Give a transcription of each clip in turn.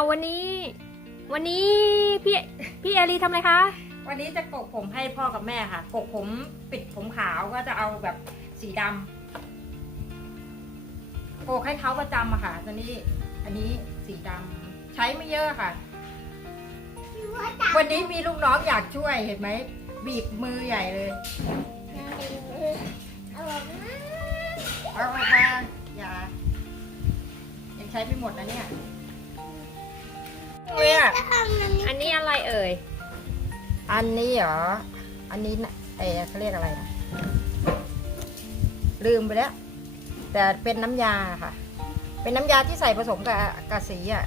าววันนี้ วันนี้พี่พี่เอลีทำอะไรคะ วันนี้จะกกผมให้พ่อกับแม่ค่ะกกผมปิดผมขาวก็จะเอาแบบสีดำโกกให้เขาประจำอะค่ะตอนนี้อันนี้สีดำใช้ไม่เยอะค่ะ วันนี้มีลูกน้องอยากช่วยเห็นไหมบีบมือใหญ่เลยเอาออกมาอย่ายังใช้ไม่หมดนะเนี่ยเนี่ย อันนี้อะไรเอ่ย อันนี้เหรอ อันนี้นะเออเขาเรียกอะไรนะลืมไปแล้ว แต่เป็นน้ำยาค่ะ เป็นน้ำยาที่ใส่ผสมกับกับสีอะ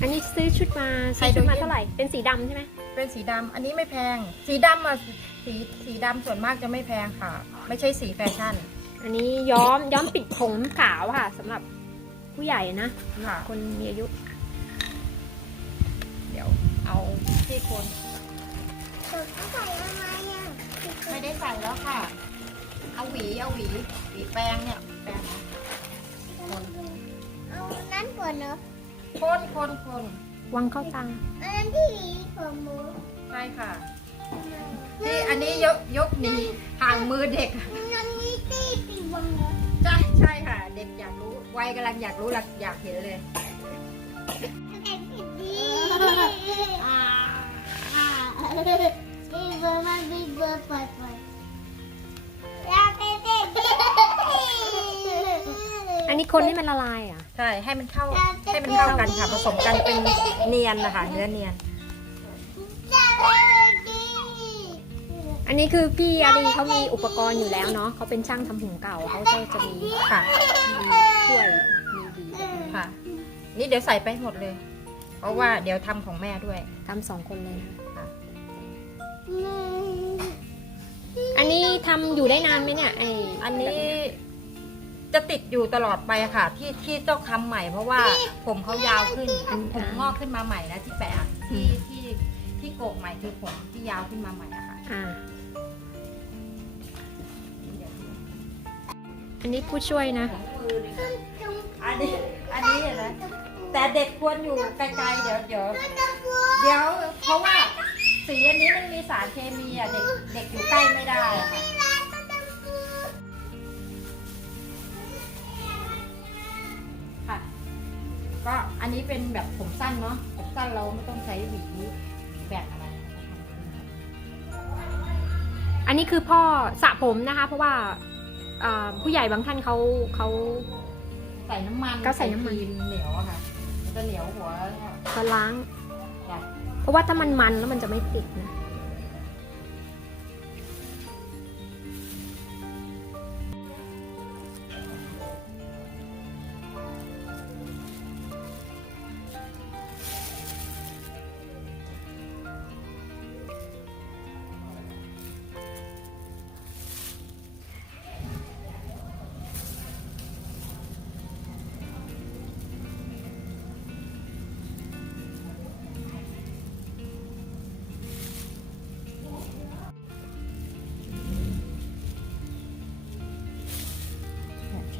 อันนี้ซื้อชุดมาใครซื้อชุดมาดูยิ่งเท่าไหร่ เป็นสีดำใช่ไหมเป็นสีดำอันนี้ไม่แพง สีดำอะสีสีดำส่วนมากจะไม่แพงค่ะ ไม่ใช่สีแฟชั่น อันนี้ย้อมย้อมปิดผมขาวค่ะสำหรับผู้ใหญ่นะค่ะคนมีอายุเดี๋ยว เอาที่คนไม่ได้ใส่แล้วค่ะ เอาหวี เอาหวี หวีแปรงเนี่ย แปรงเอานั้นก่อนเนาะคนคนคนวังเข้าตา อันนั้นที่หวีผมหมูใช่ค่ะ ที่อันนี้ยกยกหนีห่างมือเด็ก อันนี้ที่ปีบังเนาะใช่ใช่ค่ะ เด็กอยากรู้ วัยกำลังอยากรู้อยากอยากเห็นเลยแต่ผิดดี อ่าอ่าบีเบอร์มาบีเบอร์ปล่อยปล่อยอยากเป็นเด็กดีอันนี้คนให้มันละลายอะ ใช่ ให้มันเข้า ให้มันเข้ากันค่ะ ผสมกันเป็นเนียนนะคะเนื้อเนียนจะเป็นดีอันนี้คือพี่อารีเขามีอุปกรณ์อยู่แล้วเนาะเขาเป็นช่างทำผมเก่าเขาก็จะมีค่ะ มีถ้วยมีหวีค่ะ นี่เดี๋ยวใส่ไปหมดเลย เพราะว่าเดี๋ยวทำของแม่ด้วย ทำสองคนเลยนะค่ะ อันนี้ทำอยู่ได้นานไหมเนี่ยไออันนี้จะติดอยู่ตลอดไปอะค่ะ ที่ที่ต้องทำใหม่ เพราะว่าผมเขายาวขึ้นผมงอกขึ้นมาใหม่นะที่แปะอะที่ที่ที่โกกใหม่คือผมที่ยาวขึ้นมาใหม่อะค่ะอ่าอันนี้ผู้ช่วยนะอันนี้อันนี้เห็นไหม แต่เด็กควรอยู่ไกลๆเดี๋ยวเดี๋ยวเดี๋ยวเพราะว่าสีอันนี้มันมีสารเคมีอะเด็กเด็กอยู่ใกล้ไม่ได้อะค่ะค่ะ ก็อันนี้เป็นแบบผมสั้นเนาะผมสั้นเราไม่ต้องใช้หวีแบ่งอะไรอันนี้คือพ่อสระผมนะคะ เพราะว่าอ่าผู้ใหญ่บางท่านเขาเขา ใส่น้ำมันก็ใส่น้ำมัน ครีเหนียวอะค่ะมัน จะเหนียวหัวเขาล้าง จ้ะ เพราะว่าถ้ามันมันแล้วมันจะไม่ติดนะ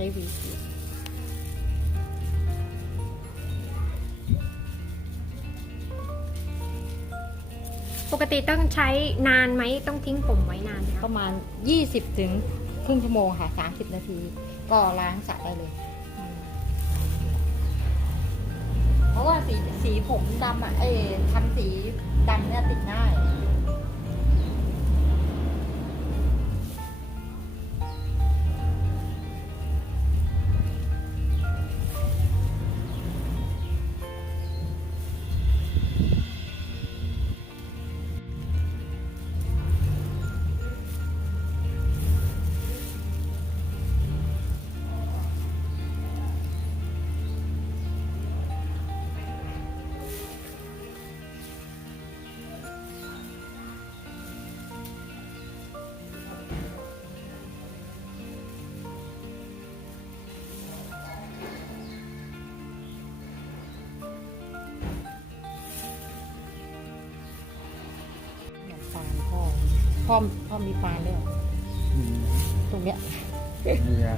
ใช้หวีปกติต้องใช้นานไหมต้องทิ้งผมไว้นานไหมปคะระมาณ 20 ถึงครึ่งชั่วโมงค่ะ 30 นาที ก็ล้างสระได้เลย เพราะว่าสีสีผมดำอะ เอ้ยทำสีดำเนี่ยติดง่าย พ่อพ่อมีฟานด้วยเหรออืมตรงเนี้ยเนี่ย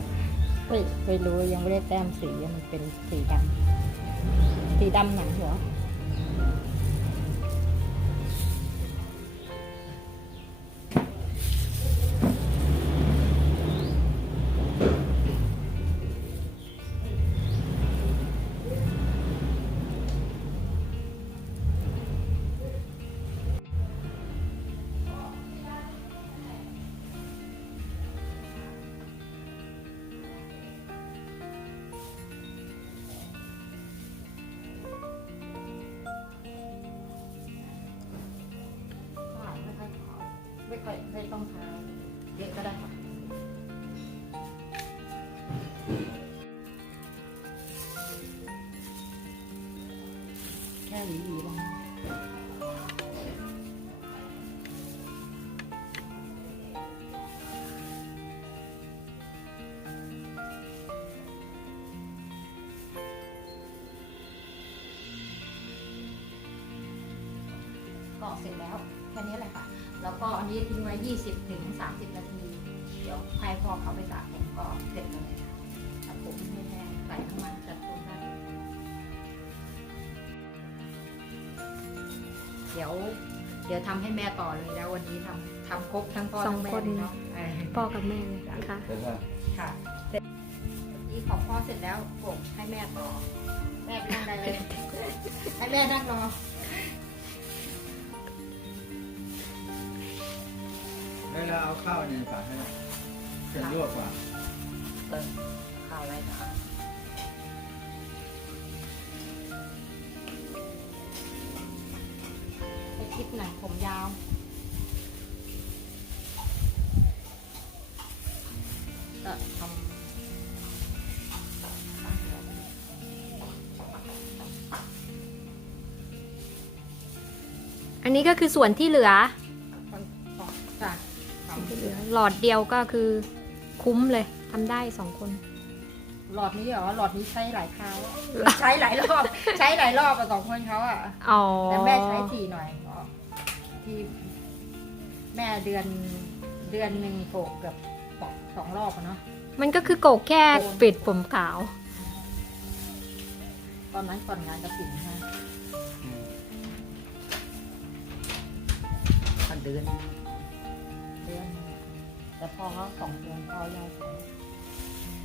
ไม่ไม่รู้ยังไม่ได้แต้มสีมันเป็นสีดำสีดำหนังหัว ต้องทาเยอะก็ได้ค่ะแค่หวีหวีแลงก็เสร็จแล้ว แค่นี้แหละ นนี้ทิ้งไว้ 20ถึง30 นาที เดี๋ยวใครพอเขาไปสระผมก็เสร็จเลยค่ะตัดผมให้แห้งใส่น้ำมันจัดผมได้เดี๋ยว เดี๋ยวทำให้แม่ต่อเลยแล้ววันนี้ทำทำครบทั้งพ่อสอทั้งงแม่คนเลยเนาะเออพ่อกับแม่เลยค่ะเสร็จแล้วค่ะเสร็จนี่ของพ่อเสร็จแล้วผมให้แม่ต่อ แม่ไปนั่งได้เลย ให้แม่นั่งรอ แล้วเราเอาข้าวในฝาให้เป็นลวกกว่าเติมข้าวอะไรคะไปคิดหนังผมยาวก็ทำอันนี้ก็คือส่วนที่เหลือจ้ะส่วนที่ เหลือหลอดเดียวก็คือคุ้มเลยทำได้สองคน หลอดนี้เหรอหลอดนี้ใช้หลายคราวอะใช้หลายรอบ ใช้หลายรอบอะสองคนเขาอะอ๋อแต่แม่ใช้ทีหน่อยก็ที่แม่เดือนเดือนหนึ่งโกกเกือบสองสองรอบอะเนาะ มันก็คือโกกแค่ปิดผมขาว ตอนนั้นก่อนงานกระถิ่นฮะก็เดือนเดือนแต่พอเขาสองเดือนพอยายใช้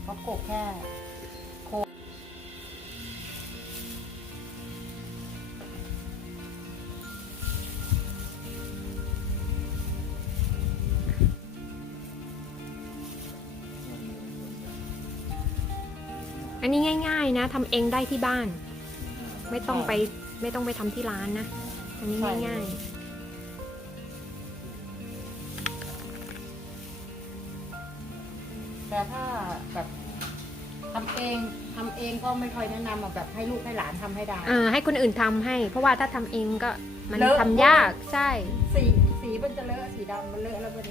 เขาโกกแค่โคอันนี้ง่าย ๆ นะทำเองได้ที่บ้าน ไม่ต้องไปไม่ต้องไปทำที่ร้านนะ อันนี้ง่ายแองก็ไม่ค่อยแนะนำอะแบบให้ลูกให้หลานทำให้ได้ๆเออให้คนอื่นทำให้ เพราะว่าถ้าทำเองก็มันเลอะ ทำยากใช่ สีสีมันจะเลอะสีดำมันเลอะแล้วมัน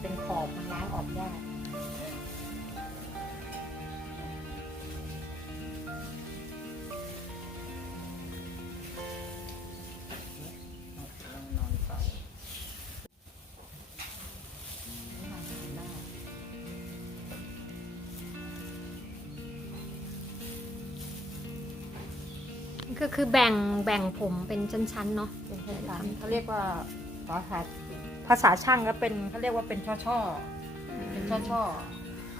เป็นขอบมันล้างออกยาก ก็คือแบ่งแบ่งผมเป็นชั้นๆเนาะเป็นเส้นทางเขาเรียกว่าภาษาภาษาช่างก็เป็นเขาเรียกว่าเป็นช่อช่อๆเป็นช่อช่อ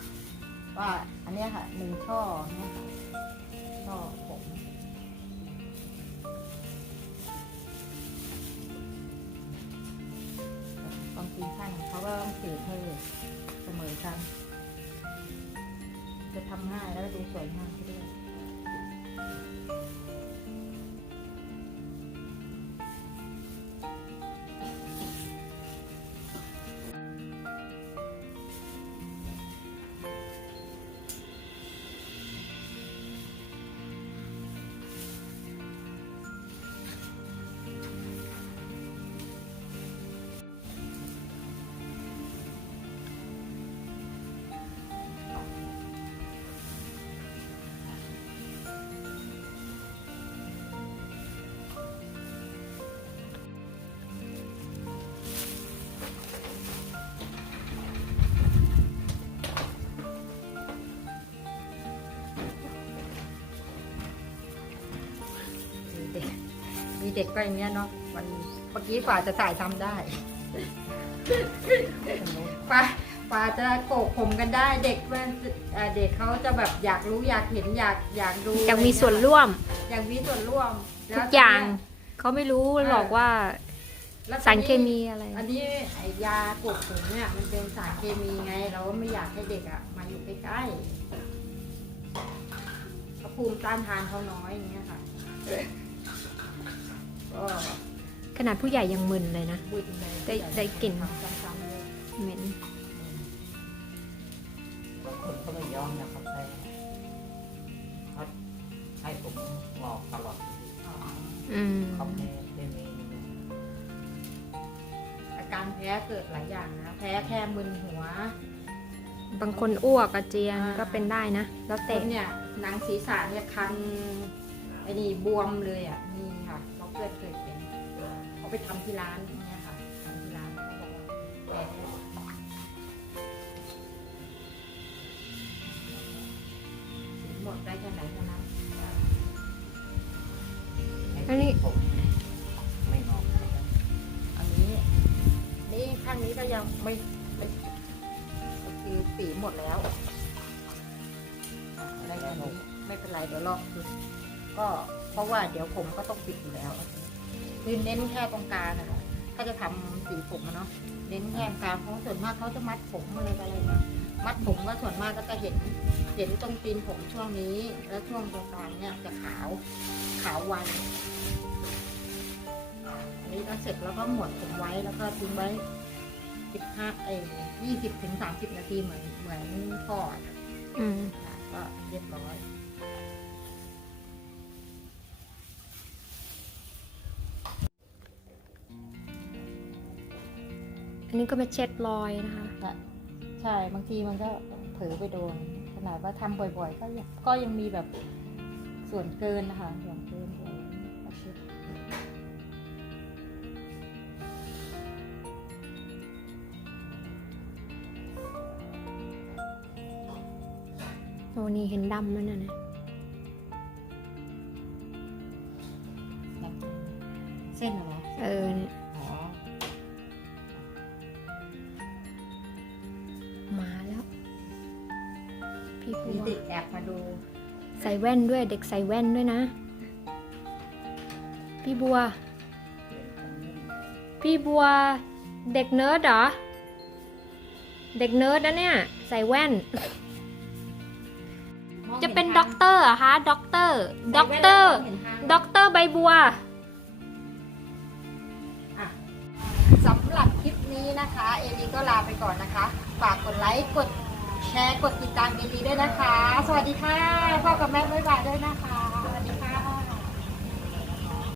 ๆว่าอันเนี้ยค่ะหนึ่งช่อเนี่ยค่ะช่อผมบางทีช่างเขาก็ต้องสืบให้เสมอกัน จะทำง่ายแล้วก็ดูสวยงามไปด้วย เด็กก็อย่างเงี้ยเนาะมันเมื่อกี้ฝ่าจะถ่ายทำได้ฝ่าฝ่าจะโกกผมกันได้ เด็กมันเอ่อเด็กเขาจะแบบอยากรู้อยากเห็นอยากอยากดูอยากมีส่วนร่วม อยากมีส่วนร่วมทุกอย่างเขาไม่รู้หรอกว่าแล้วสารเคมีอะไร อันนี้ไอ้ยากดผมเนี่ยมันเป็นสารเคมีไง เราก็ไม่อยากให้เด็กอะมาอยู่ใกล้ๆเขาภูมิต้านทานเขาน้อยอย่างเงี้ยค่ะ ก็ขนาดผู้ใหญ่ยังมึนเลยนะ บุญเลยได้ได้กลิ่น ทำซ้ำๆเลยเหม็นบางคนก็ไม่ยอมนะครับแต่เขาให้ผมงอกตลอดอ๋ออืมเขาไม่ได้มีอาการแพ้เกิดหลายอย่างนะ แพ้แค่มึนหัวบางคนอ้วกอาเจียนก็เป็นได้นะ แล้วคแต่นเนี่ยหนังศีรษะเนี่ยคันไอ้นี่บวมเลยอะนี่ค่ะ ไปทำที่ร้านเนี่ยค่ะทำที่ร้านเขาบอกว่าแพ้หมดได้แค่ไหนแค่นั้นอันนี้ ผมไม่งอกอันนี้ นี่ข้างนี้ก็ยังไม่ไม่ก็คือสีหมดแล้วอะไรอย่างนี้ไม่เป็นไรเดี๋ยวลอกดูก็เพราะว่าเดี๋ยวผมก็ต้องปิดอยู่แล้ว คือเน้นแค่ตรงกลางนะคะถ้าจะทำสีผมอะเนาะเน้นแค่กลางเพราะส่วนมากเขาจะมัดผมอะไรต่ออะไรเงี้ยมัดผมก็ส่วนมากก็จะเห็นเห็นตรงตีนผมช่วงนี้ แล้วช่วงตรงกลางเนี่ยจะขาวขาวไวอันนี้ก็เสร็จแล้วก็หมวดผมไว้แล้วก็ทิ้งไว้สิบห้าเอ้ยี่สิบถึงสามสิบนาทีเหมือนเหมือนทอดอืมค่ะก็เรียบร้อย นนี้ก็มาเช็ดรอยนะคะค่ะใช่บางทีมันก็เผลอไปโดนขนาดว่าทำบ่อย ๆ ก็ยังก็ยังมีแบบส่วนเกินนะคะส่วนเกินด้วยก็เช็ดโอ้นี่เห็นดำแล้วนะนะเส้นอะไรเออเนี่ย บัมีวเด็กแอบมาดู ใส่แว่นด้วยเด็กใส่แว่นด้วยนะ พี่บัว พี่บัว เด็กเนิร์ดเหรอ เด็กเนิร์ดนะเนี่ย ใส่แว่น มองจะห็เป็นทางด็อกเตอร์เหรอคะด็อกเตอร์ด็อกเตอร์ใส่แว่นแล้วมงเห็นทางด็อกเตอร์ใบบัวอะสำหรับคลิปนี้นะคะ เอลีก็ลาไปก่อนนะคะ ฝากกดไลค์ กด แชร์กดติดตามเอลีด้วยนะคะ สวัสดีค่ะพ่อกับแม่บ๊ายบายด้วยนะคะ